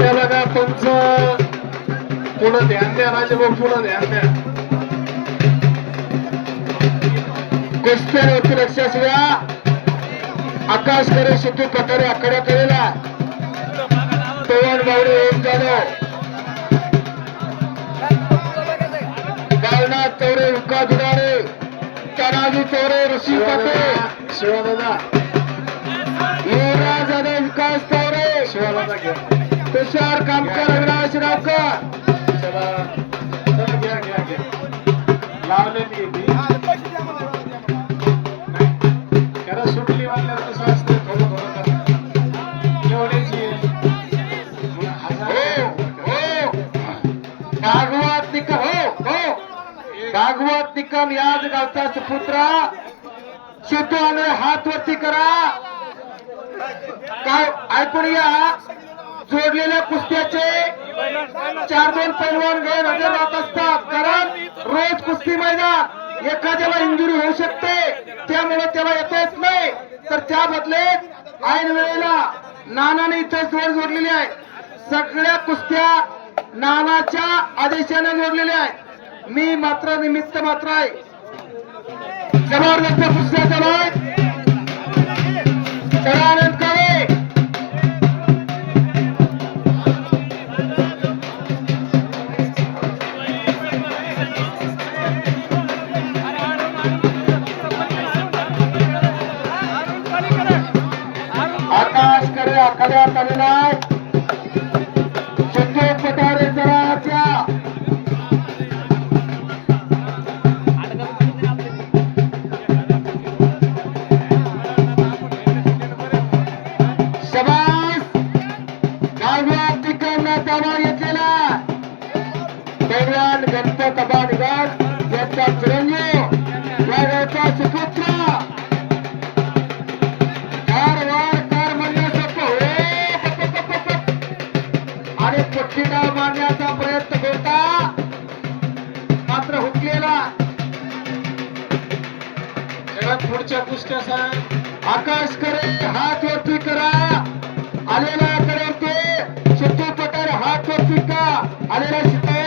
हे बघा तुमचं पुढं ध्यान द्या राजेभाऊ, पुढं ध्यान द्या. कुस्त्यावरती लक्ष असू द्या. आकाश करे सिद्धू पठारे आखाड्यात आलेला पवन बावडे ओम जाधव बालनाथ चौरे उका दुधारे तानाजी चौरे ऋषी पटे शिवादादा युवराज जाधव विकास चौरे शिवादादा घ्या. तुषार कामकर अविनाश रावकर. चला चला घ्या घ्या घ्या. लावलेली आहे ती. खरं सुटली म्हणल्यावर कसं असतं, थोडं थोडं करा. एवढीची आहे. भागवत निकम भागवत निकम याच गावचा सुपुत्र सिद्धू आंधळे हात वरती करा. काय ऐकून या. जोडलेल्या कुस्त्याचे 4-2 पैलवान गैरहजर राहत असतात, कारण रोज कुस्ती मैदान एखाद्याला इंजुरी होऊ शकते, त्यामुळे त्याला येता येत नाही. तर त्या बदल्यात ऐन वेळेला नानाने इथं जोडलेली आहे. सगळ्या कुस्त्या नानाच्या आदेशाने जोडलेल्या आहेत. मी मात्र निमित्त मात्र आहे. जबरदस्त कुस्त्या चालू आहेत. आनंद काळे आकाश करे आखाड्यात आलेला आहे. सिद्धू पठारे जराच्या शबास गावात तिकडनं ताबा घेतलेला पैलवान गणपत अबाणगर यांचा चिरंजीव या गावचा सुपुत्र. आणि पट्टीला मारण्याचा प्रयत्न होता, मात्र हुकलेला. सगळ्यात पुढच्या कुस्त्या सांग. आकाश करे हात वरती करा. आलेला करे ते सिद्धू पठारे हात वरती का. आलेला सिद्धू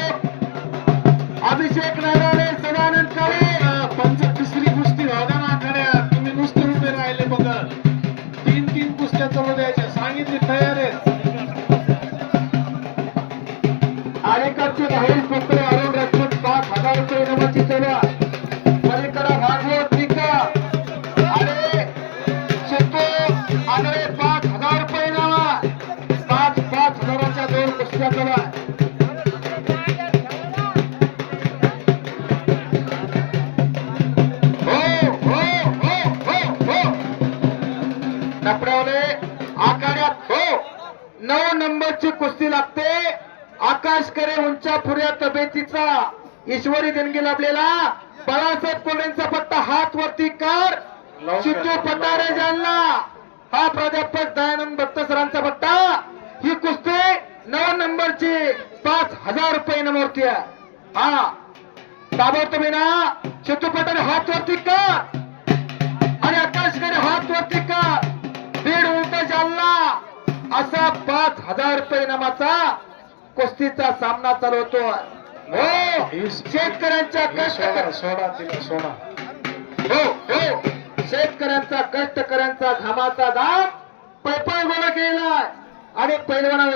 अभिषेक नारायणे सदानंद काळे. तिसरी कुस्ती व्हायला ना आखाड्यात. तुम्ही नुसते उभे राहिले बघा. 3-3 कुस्त्या चालू द्यायच्या. सांगितली तयार आहे. अलीकडचे राहुल कोपरे अरुण राजपूत 5,000 रुपये इनामाची सेवा. पलीकडे भागवत निका आणि सिद्धू आंधळे 5,000 रुपये इनाम. 5,000च्या 2 कुस्त्या चालू आहे. टपरावले आखाड्यात 9 नंबरची कुस्ती लागते. आकाश करे उंचा पुऱ्या तब्येतीचा ईश्वरी देणगी लाभलेला बाळासाहेब कोल्हेंचा पट्टा हात वरती कर. सिद्धू पठारे जालना हा प्राध्यापक दयानंद भक्त सरांचा पट्टा. ही कुस्ती 9 नंबरची 5,000 रुपये इनामावरती आहे. हा ताबडतोब ना सिद्धू पठारे हात वरती कर आणि आकाश करे हात वरती कर. बीड उलट जालना असा 5,000 रुपये इनामाचा कुस्तीचा सामना चालू होतो. हो शेतकऱ्यांच्या कष्ट सोडा तिला सोडा. हो शेतकऱ्यांचा कष्टकऱ्यांचा घामाचा दाम पैपा गोळा केलाय आणि पैलवानावर